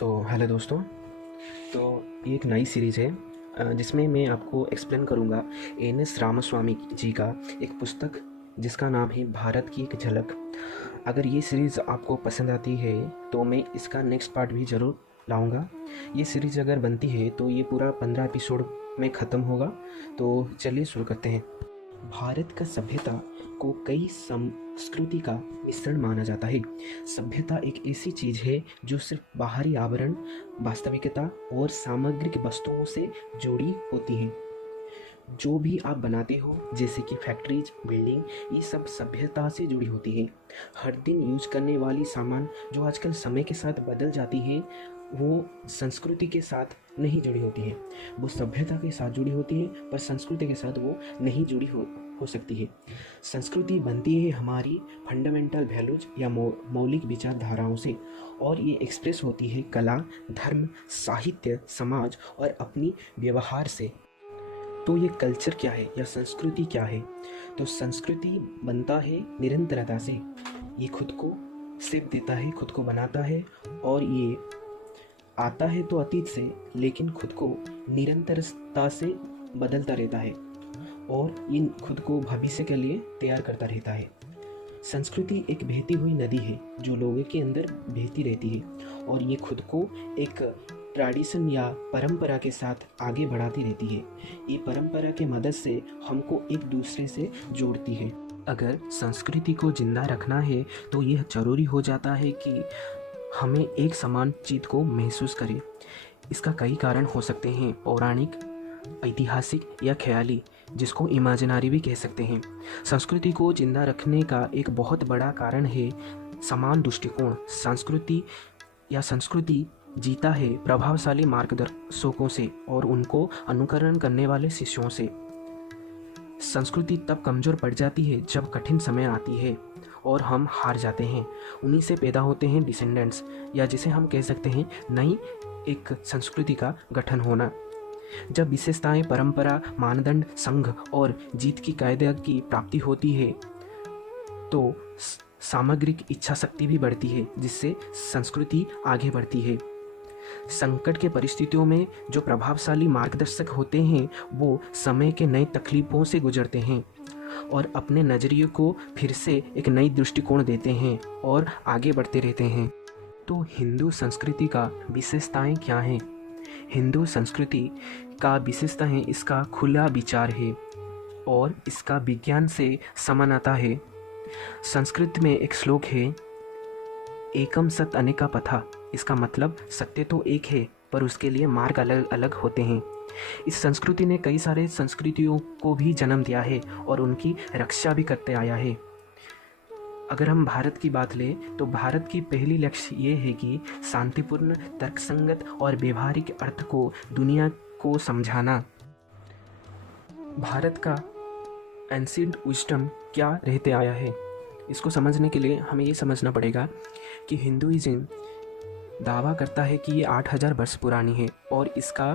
Hello दोस्तों। तो ये एक नई सीरीज़ है जिसमें मैं आपको एक्सप्लेन करूँगा एन.एस. रामास्वामी जी का एक पुस्तक जिसका नाम है भारत की एक झलक। अगर ये सीरीज़ आपको पसंद आती है तो मैं इसका नेक्स्ट पार्ट भी ज़रूर लाऊंगा। ये सीरीज़ अगर बनती है तो ये पूरा 15 एपिसोड में ख़त्म होगा। तो चलिए शुरू करते हैं। भारत का सभ्यता को कई संस्कृति का मिश्रण माना जाता है। सभ्यता एक ऐसी चीज़ है जो सिर्फ बाहरी आवरण, वास्तविकता और सामग्रिक वस्तुओं से जुड़ी होती है। जो भी आप बनाते हो जैसे कि फैक्ट्रीज, बिल्डिंग, ये सब सभ्यता से जुड़ी होती है। हर दिन यूज करने वाली सामान जो आजकल समय के साथ बदल जाती है वो संस्कृति के साथ नहीं जुड़ी होती है। वो सभ्यता के साथ जुड़ी होती है पर संस्कृति के साथ वो नहीं जुड़ी हो सकती है। संस्कृति बनती है हमारी फंडामेंटल वैल्यूज या मौलिक विचारधाराओं से, और ये एक्सप्रेस होती है कला, धर्म, साहित्य, समाज और अपनी व्यवहार से। तो ये कल्चर क्या है या संस्कृति क्या है? तो संस्कृति बनता है निरंतरता से। ये खुद को शेप देता है, खुद को बनाता है, और ये आता है तो अतीत से, लेकिन खुद को निरंतरता से बदलता रहता है और ये खुद को भविष्य के लिए तैयार करता रहता है। संस्कृति एक बहती हुई नदी है जो लोगों के अंदर बहती रहती है, और ये खुद को एक ट्रेडिशन या परंपरा के साथ आगे बढ़ाती रहती है। ये परंपरा के मदद से हमको एक दूसरे से जोड़ती है। अगर संस्कृति को जिंदा रखना है तो यह जरूरी हो जाता है कि हमें एक समान चीज़ को महसूस करें। इसका कई कारण हो सकते हैं, पौराणिक, ऐतिहासिक या ख्याली, जिसको इमेजिनरी भी कह सकते हैं। संस्कृति को जिंदा रखने का एक बहुत बड़ा कारण है समान दृष्टिकोण। संस्कृति जीता है प्रभावशाली मार्गदर्शकों से और उनको अनुकरण करने वाले शिष्यों से। संस्कृति तब कमज़ोर पड़ जाती है जब कठिन समय आती है और हम हार जाते हैं। उन्हीं से पैदा होते हैं डिसेंडेंट्स, या जिसे हम कह सकते हैं नई एक संस्कृति का गठन होना। जब विशेषताएं, परंपरा, मानदंड, संघ और जीत की कायदे की प्राप्ति होती है तो सामग्रिक इच्छा शक्ति भी बढ़ती है, जिससे संस्कृति आगे बढ़ती है। संकट के परिस्थितियों में जो प्रभावशाली मार्गदर्शक होते हैं वो समय के नए तकलीफों से गुजरते हैं और अपने नज़रिए को फिर से एक नई दृष्टिकोण देते हैं और आगे बढ़ते रहते हैं। तो हिंदू संस्कृति का विशेषताएं क्या हैं? हिंदू संस्कृति का विशेषता है इसका खुला विचार है और इसका विज्ञान से समानता है। संस्कृत में एक श्लोक है, एकम सत अनेका पथा। इसका मतलब सत्य तो एक है पर उसके लिए मार्ग अलग अलग होते हैं। इस संस्कृति ने कई सारे संस्कृतियों को भी जन्म दिया है और उनकी रक्षा भी करते आया है। अगर हम भारत की बात लें तो भारत की पहली लक्ष्य ये है कि शांतिपूर्ण, तर्कसंगत और व्यवहारिक अर्थ को दुनिया को समझाना। भारत का एंशिएंट विजडम क्या रहते आया है, इसको समझने के लिए हमें ये समझना पड़ेगा कि हिंदुइज्म दावा करता है कि ये 8000 वर्ष पुरानी है और इसका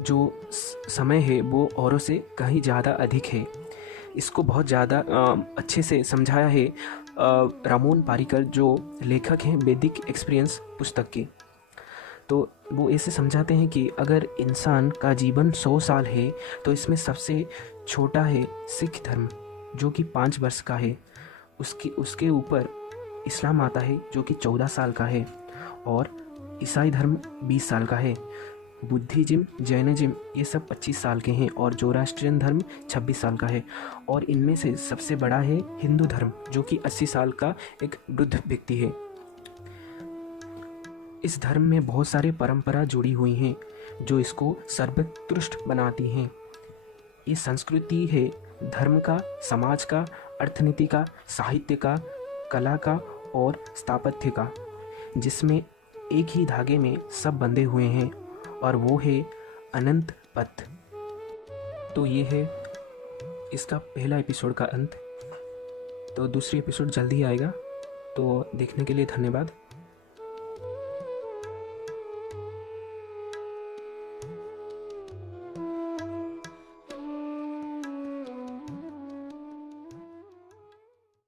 जो समय है वो औरों से कहीं ज़्यादा अधिक है। इसको बहुत ज़्यादा अच्छे से समझाया है रामोन पारिकर, जो लेखक हैं वैदिक एक्सपीरियंस पुस्तक के। तो वो ऐसे समझाते हैं कि अगर इंसान का जीवन 100 साल है तो इसमें सबसे छोटा है सिख धर्म जो कि 5 वर्ष का है। उसके ऊपर इस्लाम आता है जो कि 14 साल का है, और ईसाई धर्म 20 साल का है। बुद्धिज्म, जैनिज्म ये सब 25 साल के हैं, और जोराष्ट्रियन धर्म 26 साल का है। और इनमें से सबसे बड़ा है हिंदू धर्म जो कि 80 साल का एक वृद्ध व्यक्ति है। इस धर्म में बहुत सारी परंपरा जुड़ी हुई हैं जो इसको सर्वोत्कृष्ट बनाती हैं। ये संस्कृति है धर्म का, समाज का, अर्थनीति का, साहित्य का, कला का और स्थापत्य का, जिसमें एक ही धागे में सब बंधे हुए हैं, और वो है अनंत पथ। तो ये है इसका पहला एपिसोड का अंत। तो दूसरी एपिसोड जल्दी आएगा, तो देखने के लिए धन्यवाद।